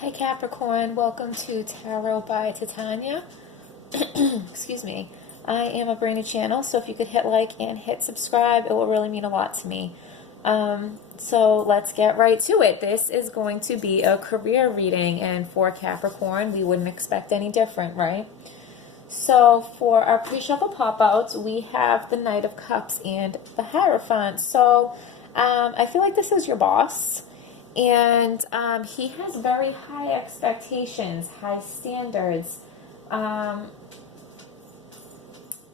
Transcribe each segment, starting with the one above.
Hi Capricorn, welcome to Tarot by Titania. Excuse me. I am a brand new channel, so if you could hit like and hit subscribe, it will really mean a lot to me. So let's get right to it. This is going to be a career reading, and for Capricorn, we wouldn't expect any different, right? So for our pre-shuffle pop-outs, we have the Knight of Cups and the Hierophant. So I feel like this is your boss. And he has very high expectations, high standards.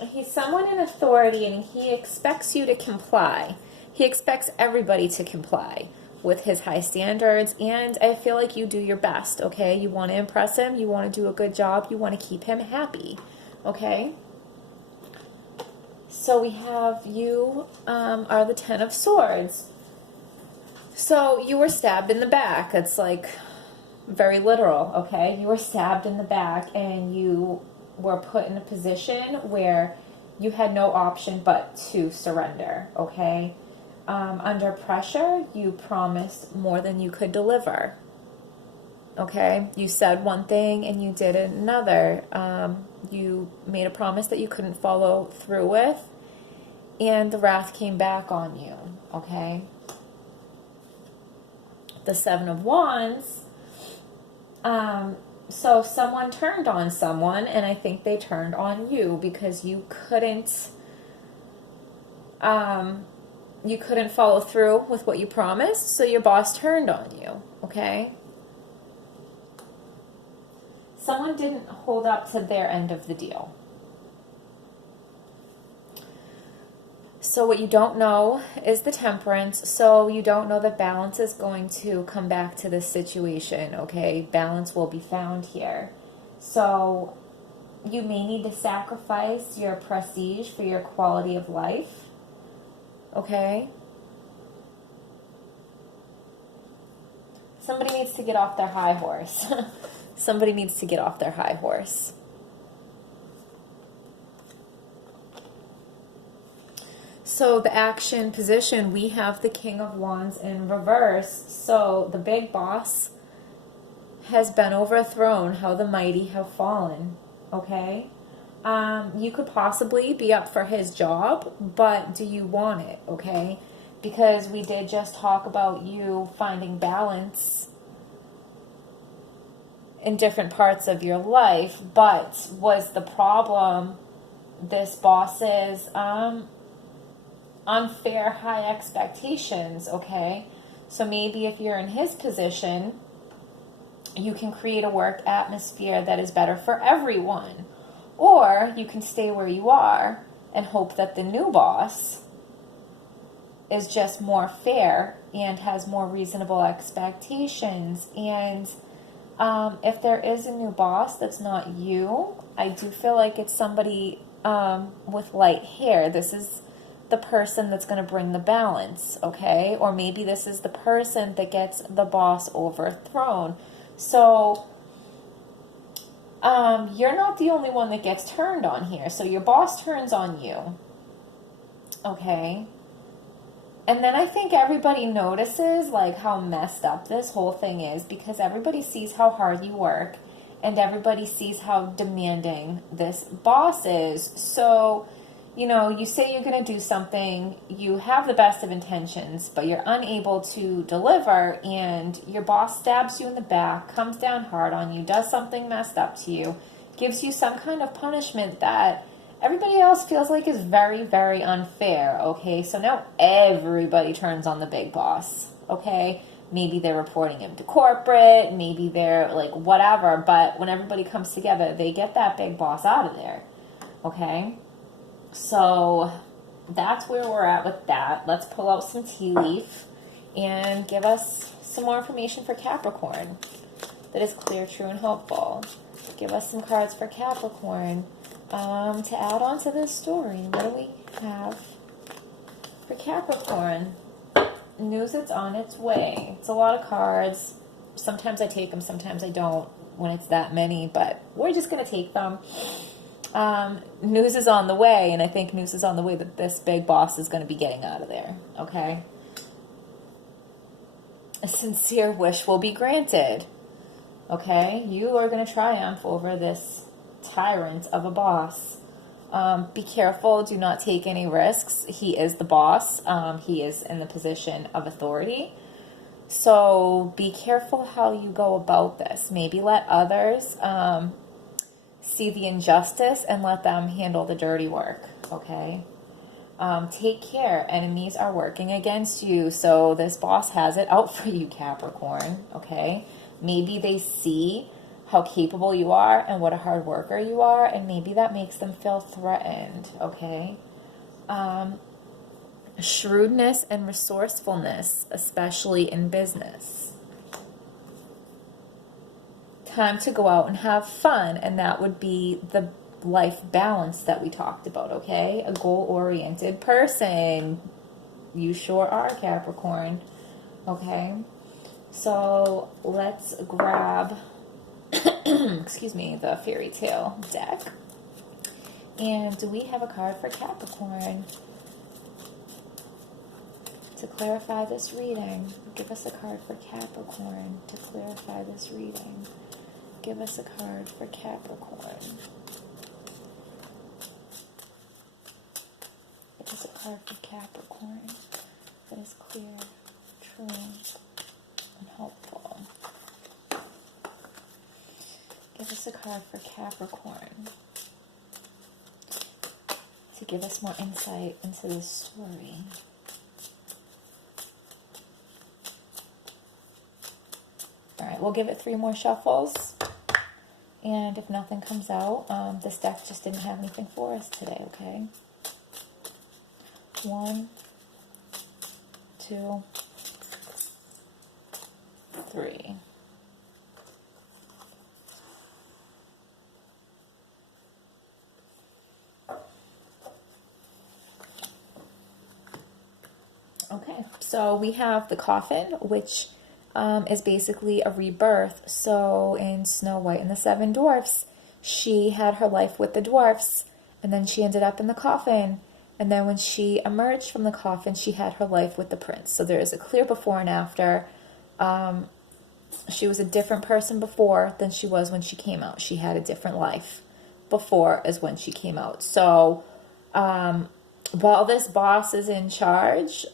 He's someone in authority, and he expects you to comply. He expects everybody to comply with his high standards, and I feel like you do your best, okay? You want to impress him. You want to do a good job. You want to keep him happy, okay? So we have you are the Ten of Swords. So you were stabbed in the back. It's like very literal, okay? You were stabbed in the back and you were put in a position where you had no option but to surrender, okay? Under pressure, you promised more than you could deliver, okay? You said one thing and you did another. You made a promise that you couldn't follow through with, and the wrath came back on you, okay? The Seven of Wands, so someone turned on someone, and I think they turned on you because you couldn't follow through with what you promised, so your boss turned on you, okay? Someone didn't hold up to their end of the deal. So what you don't know is the Temperance. So you don't know that balance is going to come back to this situation, okay? Balance will be found here. So you may need to sacrifice your prestige for your quality of life, okay? Somebody needs to get off their high horse. Somebody needs to get off their high horse. So the action position, we have the King of Wands in reverse. So the big boss has been overthrown. How the mighty have fallen, okay? You could possibly be up for his job, but do you want it, okay? Because we did just talk about you finding balance in different parts of your life, but was the problem this boss's unfair high expectations, okay? So maybe if you're in his position, you can create a work atmosphere that is better for everyone. Or you can stay where you are and hope that the new boss is just more fair and has more reasonable expectations. And if there is a new boss that's not you, I do feel like it's somebody with light hair. This is the person that's going to bring the balance, okay? Or maybe this is the person that gets the boss overthrown. So you're not the only one that gets turned on here. So your boss turns on you, okay? And then I think everybody notices like how messed up this whole thing is, because everybody sees how hard you work and everybody sees how demanding this boss is. So you know, you say you're going to do something, you have the best of intentions, but you're unable to deliver, and your boss stabs you in the back, comes down hard on you, does something messed up to you, gives you some kind of punishment that everybody else feels like is very, very unfair, okay? So now everybody turns on the big boss, okay? Maybe they're reporting him to corporate, maybe they're like whatever, but when everybody comes together, they get that big boss out of there, okay? So that's where we're at with that. Let's pull out some tea leaf and give us some more information for Capricorn that is clear, true, and hopeful. Give us some cards for Capricorn to add on to this story. What do we have for Capricorn? News that's on its way. It's a lot of cards. Sometimes I take them, sometimes I don't when it's that many, but we're just going to take them. News is on the way, and I think news is on the way that this big boss is going to be getting out of there, okay? A sincere wish will be granted. Okay? You are going to triumph over this tyrant of a boss. Be careful. Do not take any risks. He is the boss. He is in the position of authority. So be careful how you go about this. Maybe let others see the injustice and let them handle the dirty work. Okay? Take care. Enemies are working against you. So this boss has it out for you, Capricorn. Okay? Maybe they see how capable you are and what a hard worker you are, and maybe that makes them feel threatened. Okay? Shrewdness and resourcefulness, especially in business. Time to go out and have fun, and that would be the life balance that we talked about, okay? A goal-oriented person. You sure are, Capricorn. Okay? So let's grab, excuse me, the fairy tale deck. And do we have a card for Capricorn to clarify this reading? Give us a card for Capricorn to clarify this reading. Give us a card for Capricorn. Give us a card for Capricorn that is clear, true, and helpful. Give us a card for Capricorn to give us more insight into this story. All right, we'll give it 3 more shuffles. And if nothing comes out, this deck just didn't have anything for us today, okay? 1, 2, 3. Okay, so we have the coffin, which is basically a rebirth. So in Snow White and the Seven Dwarfs, she had her life with the dwarfs, and then she ended up in the coffin. And then when she emerged from the coffin, she had her life with the prince. So there is a clear before and after. She was a different person before than she was when she came out. She had a different life before as when she came out. So while this boss is in charge,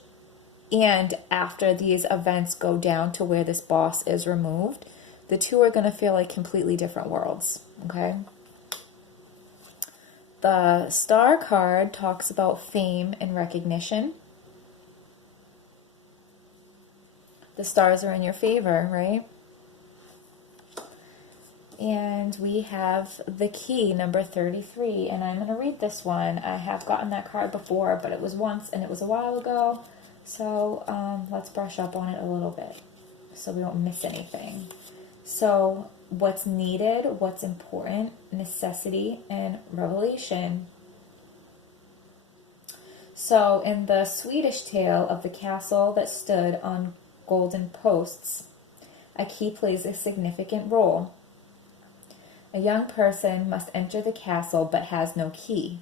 and after these events go down to where this boss is removed, the two are going to feel like completely different worlds, okay? The Star card talks about fame and recognition. The stars are in your favor, right? And we have the key, number 33, and I'm going to read this one. I have gotten that card before, but it was once and it was a while ago. So let's brush up on it a little bit so we don't miss anything. So what's needed, what's important, necessity, and revelation. So in the Swedish tale of the castle that stood on golden posts, a key plays a significant role. A young person must enter the castle but has no key.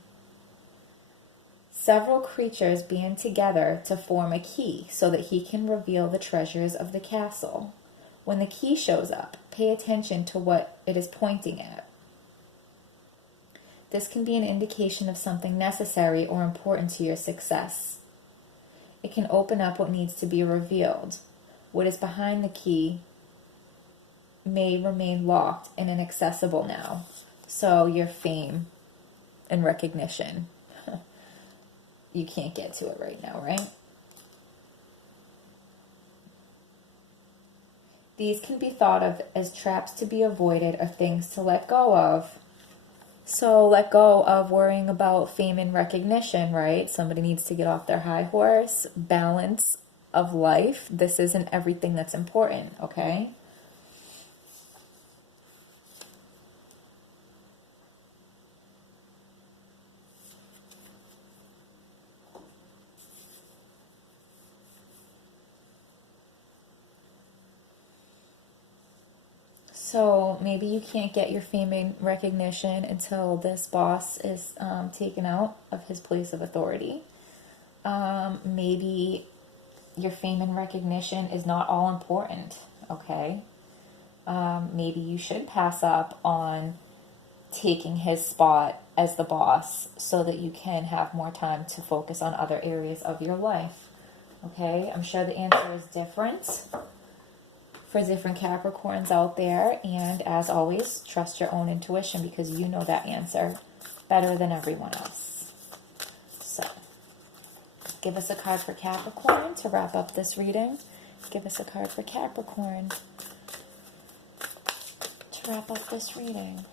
Several creatures band together to form a key so that he can reveal the treasures of the castle. When the key shows up, pay attention to what it is pointing at. This can be an indication of something necessary or important to your success. It can open up what needs to be revealed. What is behind the key may remain locked and inaccessible now. So your fame and recognition, you can't get to it right now, right? These can be thought of as traps to be avoided or things to let go of. So let go of worrying about fame and recognition, right? Somebody needs to get off their high horse. Balance of life. This isn't everything that's important, okay? So maybe you can't get your fame and recognition until this boss is taken out of his place of authority. Maybe your fame and recognition is not all important, okay? Maybe you should pass up on taking his spot as the boss so that you can have more time to focus on other areas of your life. Okay, I'm sure the answer is different for different Capricorns out there. And as always, trust your own intuition because you know that answer better than everyone else. So, give us a card for Capricorn to wrap up this reading. Give us a card for Capricorn to wrap up this reading.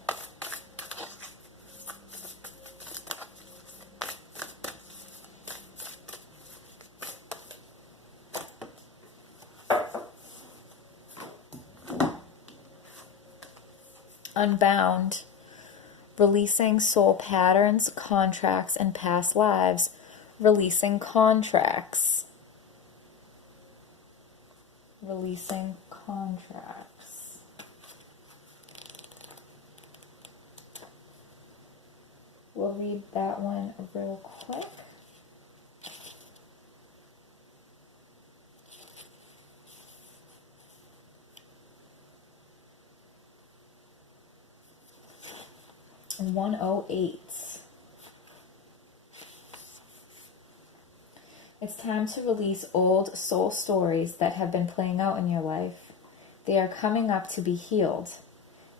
Unbound, releasing soul patterns, contracts, and past lives. Releasing contracts. Releasing contracts. We'll read that one real quick. And 108. It's time to release old soul stories that have been playing out in your life. They are coming up to be healed.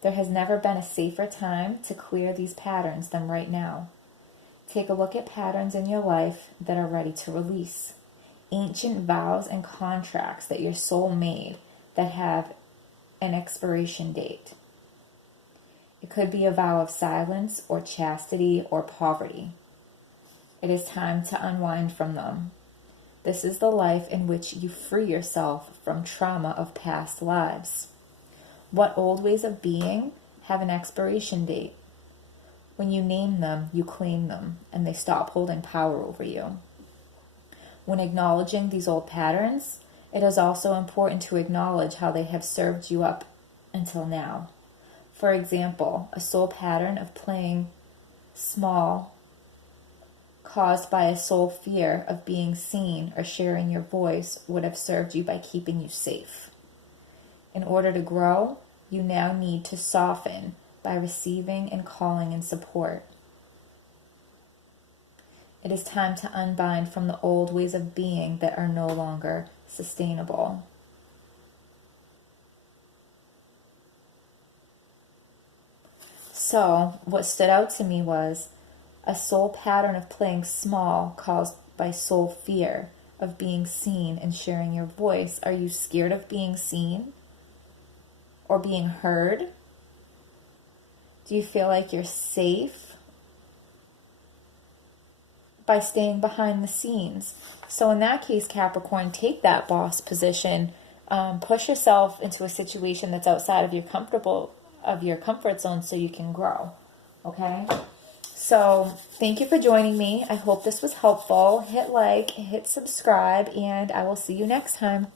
There has never been a safer time to clear these patterns than right now. Take a look at patterns in your life that are ready to release. Ancient vows and contracts that your soul made that have an expiration date. It could be a vow of silence or chastity or poverty. It is time to unwind from them. This is the life in which you free yourself from trauma of past lives. What old ways of being have an expiration date? When you name them, you claim them, and they stop holding power over you. When acknowledging these old patterns, it is also important to acknowledge how they have served you up until now. For example, a soul pattern of playing small caused by a soul fear of being seen or sharing your voice would have served you by keeping you safe. In order to grow, you now need to soften by receiving and calling in support. It is time to unbind from the old ways of being that are no longer sustainable. So, what stood out to me was a soul pattern of playing small caused by soul fear of being seen and sharing your voice. Are you scared of being seen or being heard? Do you feel like you're safe by staying behind the scenes? So in that case, Capricorn, take that boss position. Push yourself into a situation that's outside of your comfort zone so you can grow. Okay? So thank you for joining me. I hope this was helpful. Hit like, hit subscribe, and I will see you next time.